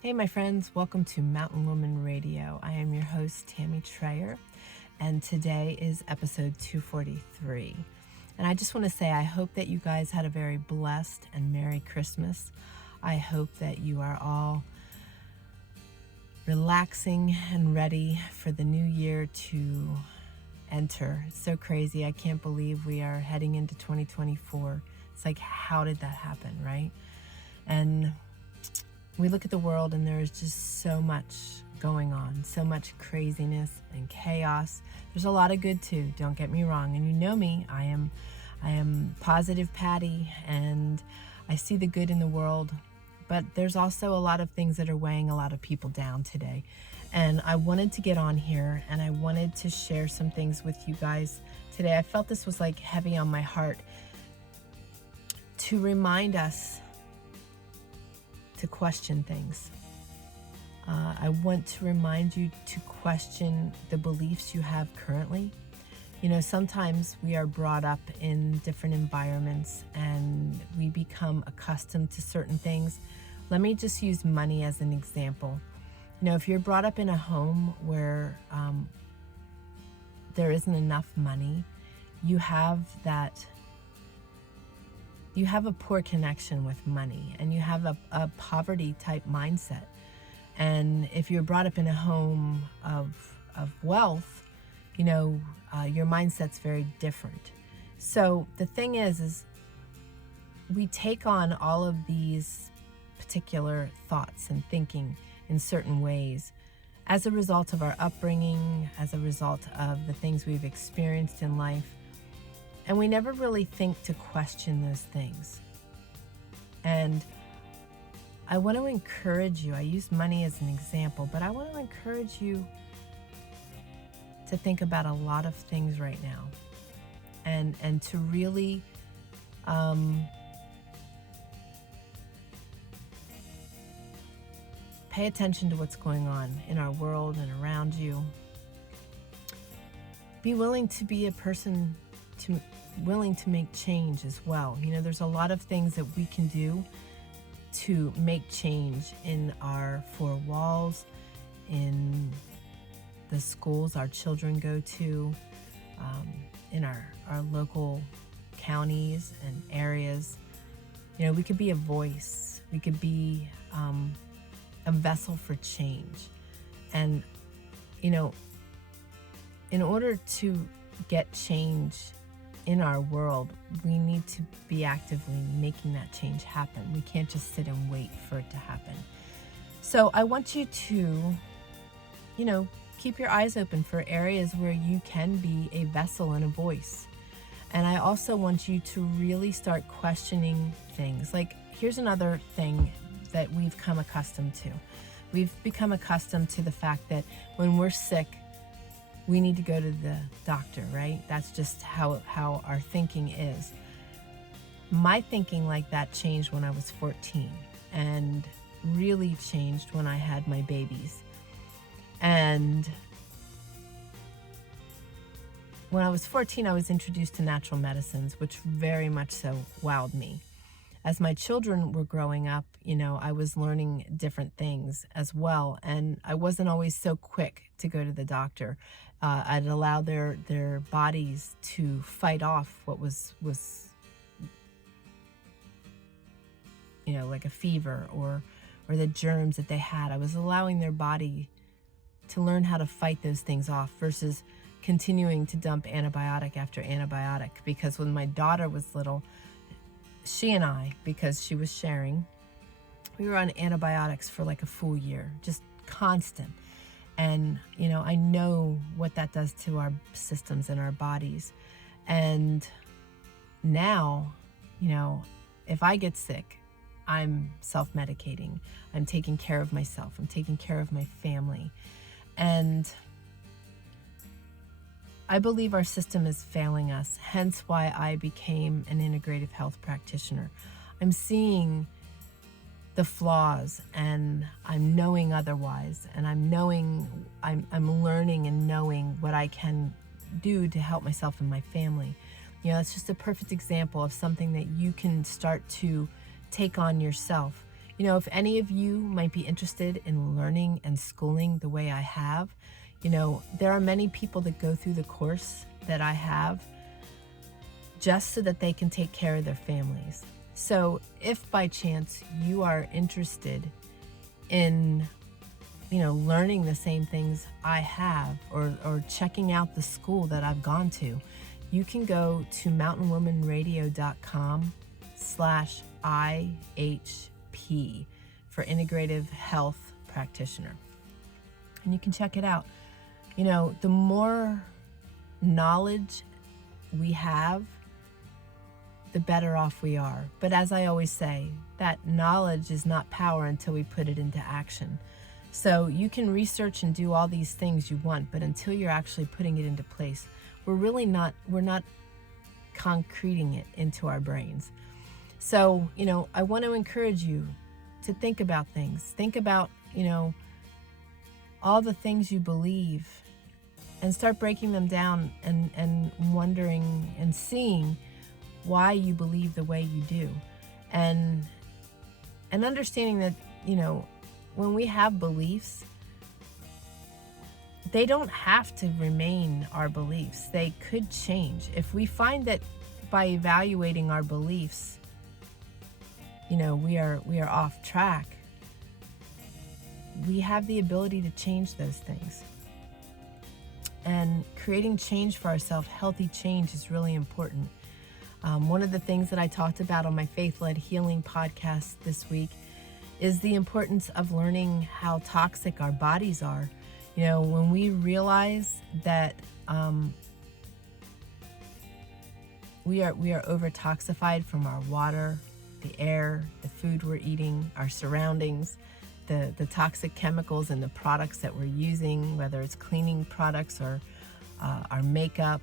Hey, my friends, welcome to Mountain Woman Radio. I am your host, Tammy Trayer, and today is episode 243. And I just want to say, I hope that you guys had a very blessed and Merry Christmas. I hope that you are all relaxing and ready for the new year to enter. It's so crazy. I can't believe we are heading into 2024. It's like, how did that happen, right? And we look at the world and there is just so much going on, so much craziness and chaos. There's a lot of good too, don't get me wrong. And you know me, I am positive Patty, and I see the good in the world, but there's also a lot of things that are weighing a lot of people down today. And I wanted to get on here and I wanted to share some things with you guys today. I felt this was like heavy on my heart to remind us to question things. I want to remind you to question the beliefs you have currently. You know, sometimes we are brought up in different environments and we become accustomed to certain things. Let me just use money as an example. You know, if you're brought up in a home where there isn't enough money, you have a poor connection with money, and you have a poverty type mindset. And if you're brought up in a home of wealth, you know, your mindset's very different. So the thing is we take on all of these particular thoughts and thinking in certain ways as a result of our upbringing, as a result of the things we've experienced in life. And we never really think to question those things. And I want to encourage you, I use money as an example, but I want to encourage you to think about a lot of things right now. And to really pay attention to what's going on in our world and around you. Be willing to be a person willing to make change as well. You know, there's a lot of things that we can do to make change in our four walls, in the schools our children go to, in our local counties and areas. You know, we could be a voice. We could be a vessel for change. And, you know, in order to get change in our world, we need to be actively making that change happen. We can't just sit and wait for it to happen. So I want you to, you know, keep your eyes open for areas where you can be a vessel and a voice. And I also want you to really start questioning things. Like, here's another thing that we've come accustomed to. We've become accustomed to the fact that when we're sick, we need to go to the doctor, right? That's just how our thinking is. My thinking like that changed when I was 14 and really changed when I had my babies. And when I was 14, I was introduced to natural medicines, which very much so wowed me. As my children were growing up, you know, I was learning different things as well. And I wasn't always so quick to go to the doctor. I'd allow their bodies to fight off what was, you know, like a fever or the germs that they had. I was allowing their body to learn how to fight those things off versus continuing to dump antibiotic after antibiotic. Because when my daughter was little, she and I, because she was sharing, we were on antibiotics for like a full year, just constant. And, you know, I know what that does to our systems and our bodies. And now, you know, if I get sick, I'm self-medicating. I'm taking care of myself. I'm taking care of my family. And I believe our system is failing us, hence why I became an integrative health practitioner. I'm seeing the flaws and I'm knowing otherwise, and I'm learning and knowing what I can do to help myself and my family. You know, it's just a perfect example of something that you can start to take on yourself. You know, if any of you might be interested in learning and schooling the way I have, you know, there are many people that go through the course that I have just so that they can take care of their families. So if by chance you are interested in, you know, learning the same things I have, or checking out the school that I've gone to, you can go to mountainwomanradio.com/IHP for integrative health practitioner. And you can check it out. You know, the more knowledge we have, the better off we are. But as I always say, that knowledge is not power until we put it into action. So you can research and do all these things you want, but until you're actually putting it into place, we're not concreting it into our brains. So, you know, I want to encourage you to think about things. Think about, you know, all the things you believe, and start breaking them down and wondering and seeing why you believe the way you do. And understanding that, you know, when we have beliefs, they don't have to remain our beliefs. They could change. If we find that by evaluating our beliefs, you know, we are off track, we have the ability to change those things. And creating change for ourselves, healthy change, is really important. One of the things that I talked about on my Faith-Led Healing podcast this week is the importance of learning how toxic our bodies are. You know, when we realize that we are over-toxified from our water, the air, the food we're eating, our surroundings, the toxic chemicals in the products that we're using, whether it's cleaning products or our makeup,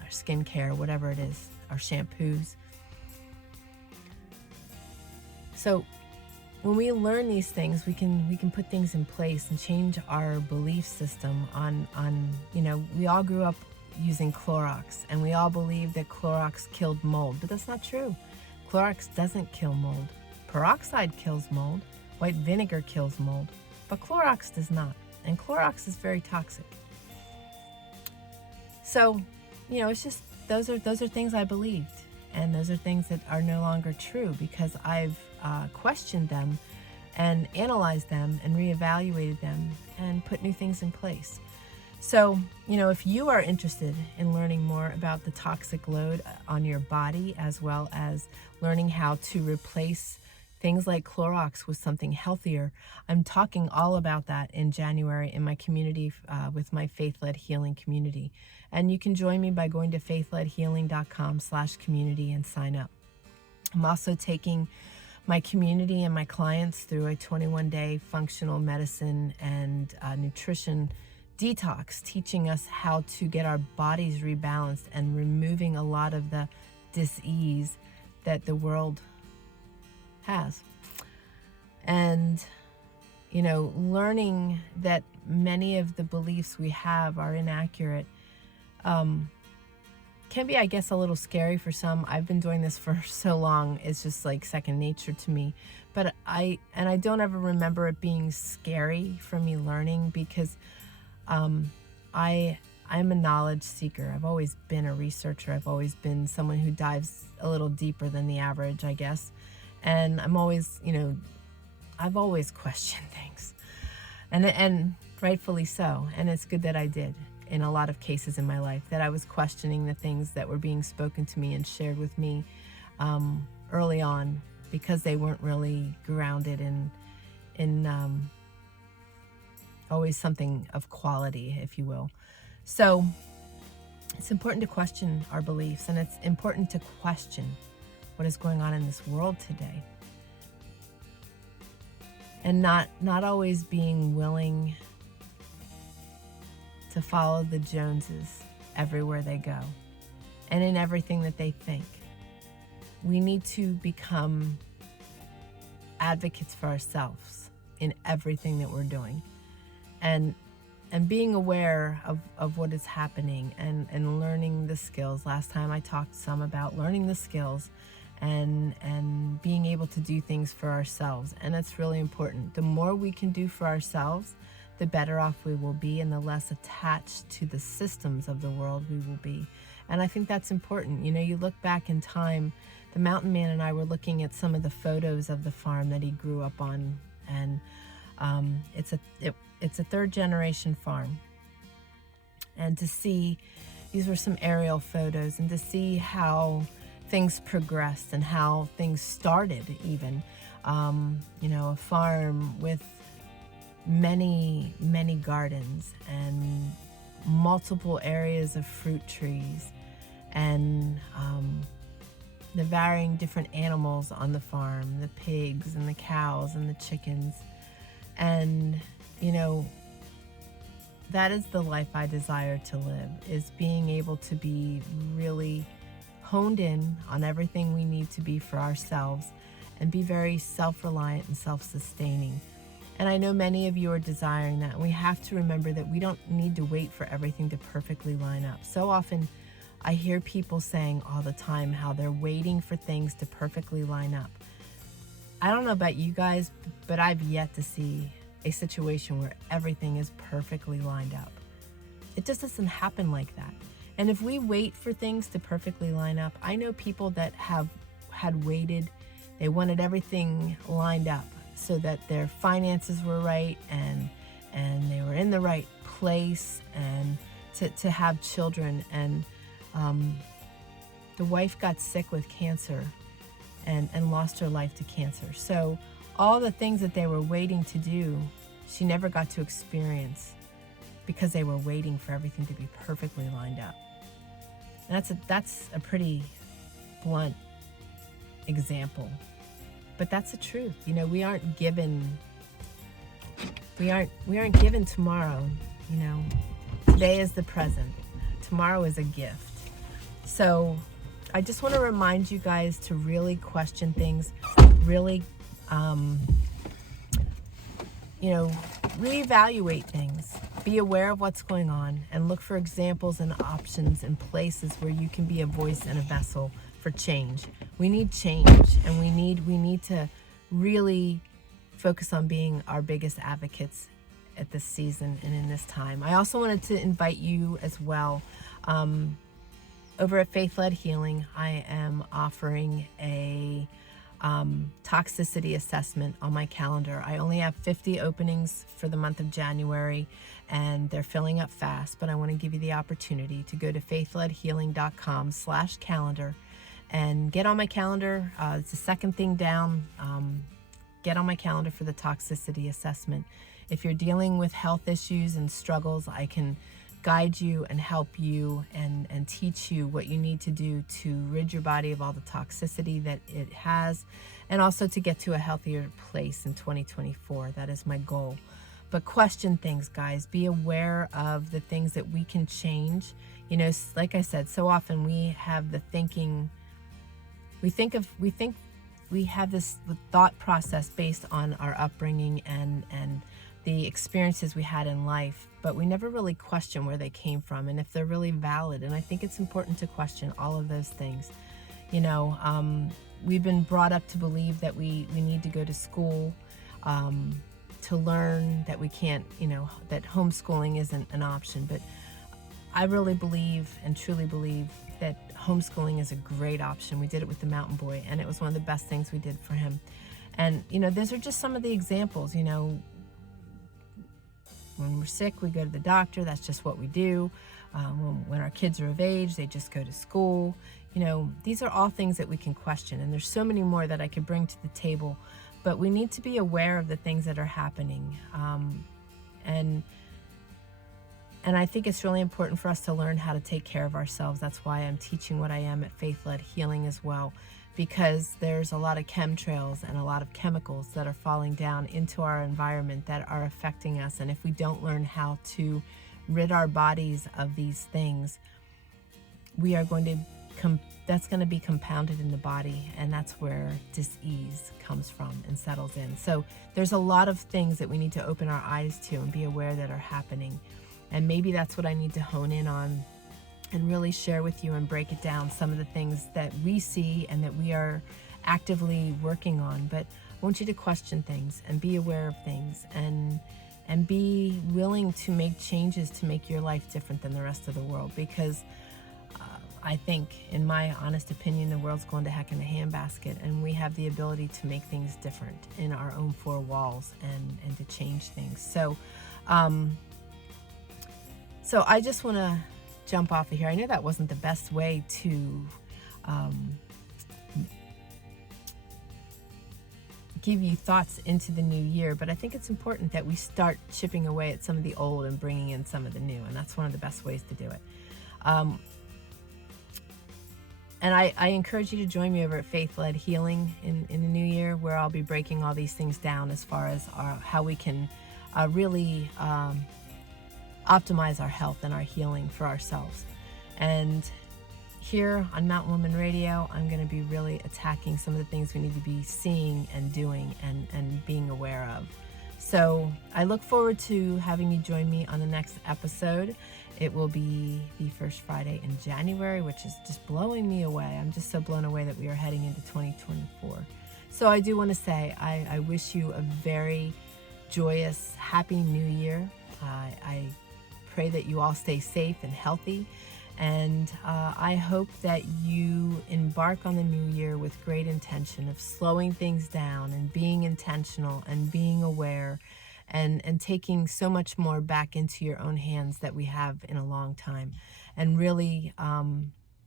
our skincare, whatever it is, our shampoos. So when we learn these things, we can put things in place and change our belief system on, you know, we all grew up using Clorox, and we all believe that Clorox killed mold, but that's not true. Clorox doesn't kill mold. Peroxide kills mold. White vinegar kills mold, but Clorox does not. And Clorox is very toxic. So, you know, it's just, those are things I believed, and those are things that are no longer true because I've questioned them and analyzed them and reevaluated them and put new things in place. So, you know, if you are interested in learning more about the toxic load on your body, as well as learning how to replace things like Clorox with something healthier, I'm talking all about that in January in my community with my Faith-Led Healing community. And you can join me by going to faithledhealing.com/community and sign up. I'm also taking my community and my clients through a 21-day functional medicine and nutrition detox, teaching us how to get our bodies rebalanced and removing a lot of the dis-ease that the world has. And, you know, learning that many of the beliefs we have are inaccurate can be, I guess, a little scary for some. I've been doing this for so long, it's just like second nature to me. But I don't ever remember it being scary for me learning, because I'm a knowledge seeker. I've always been a researcher. I've always been someone who dives a little deeper than the average, I guess. And I'm always, you know, I've always questioned things, and rightfully so. And it's good that I did in a lot of cases in my life, that I was questioning the things that were being spoken to me and shared with me early on, because they weren't really grounded in always something of quality, if you will. So it's important to question our beliefs, and it's important to question what is going on in this world today, and not always being willing to follow the Joneses everywhere they go and in everything that they think. We need to become advocates for ourselves in everything that we're doing, and being aware of what is happening, and learning the skills. Last time I talked some about learning the skills and being able to do things for ourselves. And that's really important. The more we can do for ourselves, the better off we will be, and the less attached to the systems of the world we will be. And I think that's important. You know, you look back in time, the mountain man and I were looking at some of the photos of the farm that he grew up on, and it's a third generation farm. And to see, these were some aerial photos, and to see how things progressed and how things started even. You know, a farm with many gardens and multiple areas of fruit trees, and the varying different animals on the farm, the pigs and the cows and the chickens. And you know, that is the life I desire to live, is being able to be really honed in on everything we need to be for ourselves, and be very self-reliant and self-sustaining. And I know many of you are desiring that. We have to remember that we don't need to wait for everything to perfectly line up. So often I hear people saying all the time how they're waiting for things to perfectly line up. I don't know about you guys, but I've yet to see a situation where everything is perfectly lined up. It just doesn't happen like that. And if we wait for things to perfectly line up, I know people that had waited, they wanted everything lined up so that their finances were right, and they were in the right place, and to have children. And the wife got sick with cancer and lost her life to cancer. So all the things that they were waiting to do, she never got to experience, because they were waiting for everything to be perfectly lined up. And that's a pretty blunt example, but that's the truth. You know, we aren't given tomorrow. You know, today is the present, tomorrow is a gift. So I just want to remind you guys to really question things, really you know, reevaluate things, be aware of what's going on, and look for examples and options and places where you can be a voice and a vessel for change. We need change, and we need to really focus on being our biggest advocates at this season and in this time. I also wanted to invite you as well. Over at Faith-Led Healing, I am offering a toxicity assessment on my calendar. I only have 50 openings for the month of January, and they're filling up fast, but I want to give you the opportunity to go to faithledhealing.com/calendar and get on my calendar. It's the second thing down. Get on my calendar for the toxicity assessment. If you're dealing with health issues and struggles, I can guide you and help you and teach you what you need to do to rid your body of all the toxicity that it has, and also to get to a healthier place in 2024. That is my goal. But question things, guys. Be aware of the things that we can change. You know, like I said, so often we have the thinking, we have this thought process based on our upbringing and the experiences we had in life, but we never really question where they came from and if they're really valid. And I think it's important to question all of those things. You know, we've been brought up to believe that we need to go to school to learn, that we can't, you know, that homeschooling isn't an option. But I really believe and truly believe that homeschooling is a great option. We did it with the mountain boy, and it was one of the best things we did for him. And, you know, those are just some of the examples. You know, when we're sick, we go to the doctor. That's just what we do. When our kids are of age, they just go to school. You know, these are all things that we can question, and there's so many more that I could bring to the table, but we need to be aware of the things that are happening. And I think it's really important for us to learn how to take care of ourselves. That's why I'm teaching what I am at Faith-Led Healing as well, because there's a lot of chemtrails and a lot of chemicals that are falling down into our environment that are affecting us. And if we don't learn how to rid our bodies of these things, we are going to that's going to be compounded in the body, and that's where dis-ease comes from and settles in. So there's a lot of things that we need to open our eyes to and be aware that are happening. And maybe that's what I need to hone in on and really share with you and break it down, some of the things that we see and that we are actively working on. But I want you to question things and be aware of things, and be willing to make changes to make your life different than the rest of the world, because I think, in my honest opinion, the world's going to heck in a handbasket, and we have the ability to make things different in our own four walls and to change things. So I just want to jump off of here. I know that wasn't the best way to give you thoughts into the new year, but I think it's important that we start chipping away at some of the old and bringing in some of the new, and that's one of the best ways to do it. And I encourage you to join me over at Faith-Led Healing in the new year, where I'll be breaking all these things down as far as how we can really optimize our health and our healing for ourselves. And here on Mountain Woman Radio, I'm going to be really attacking some of the things we need to be seeing and doing and being aware of. So I look forward to having you join me on the next episode. It will be the first Friday in January, which is just blowing me away. I'm just so blown away that we are heading into 2024. So I do want to say I wish you a very joyous, happy new year. I pray that you all stay safe and healthy. And I hope that you embark on the new year with great intention of slowing things down and being intentional and being aware and taking so much more back into your own hands that we have in a long time, and really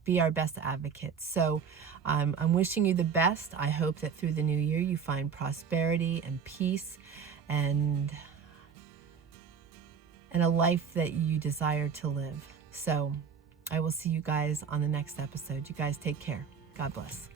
be our best advocates. So I'm wishing you the best. I hope that through the new year you find prosperity and peace and a life that you desire to live. So I will see you guys on the next episode. You guys take care. God bless.